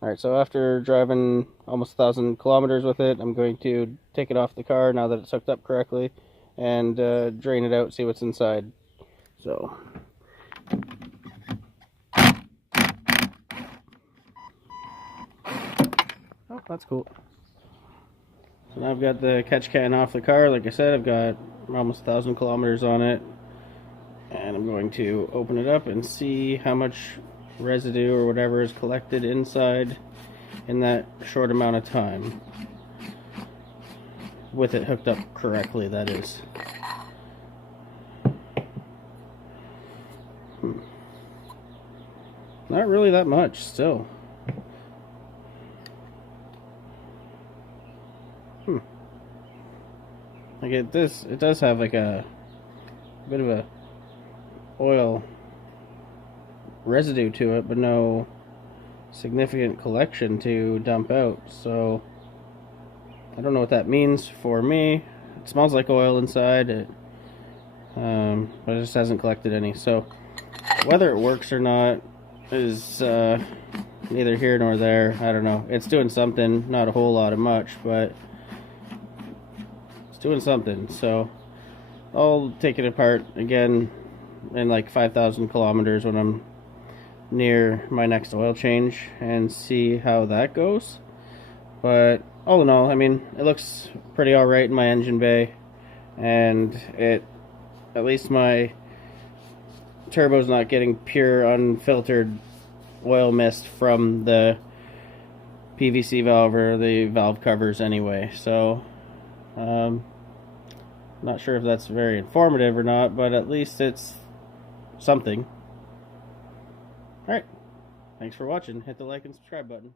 Alright, so after driving almost 1,000 kilometers with it, I'm going to take it off the car now that it's hooked up correctly and drain it out, see what's inside. So, oh, that's cool. So now I've got the catch can off the car. Like I said, I've got almost 1,000 kilometers on it. And I'm going to open it up and see how much residue or whatever is collected inside in that short amount of time. With it hooked up correctly, that is. Not really that much, still. Like it does have like a bit of a oil residue to it, but no significant collection to dump out. So I don't know what that means for me. It smells like oil inside, but it just hasn't collected any. So whether it works or not is neither here nor there. I don't know. It's doing something, not a whole lot of much, but it's doing something. So I'll take it apart again in like 5,000 kilometers when I'm near my next oil change and see how that goes. But all in all, I mean, it looks pretty alright in my engine bay, and at least my turbo's not getting pure unfiltered oil mist from the PVC valve or the valve covers anyway. So not sure if that's very informative or not, but at least it's something. Alright, thanks for watching. Hit the like and subscribe button.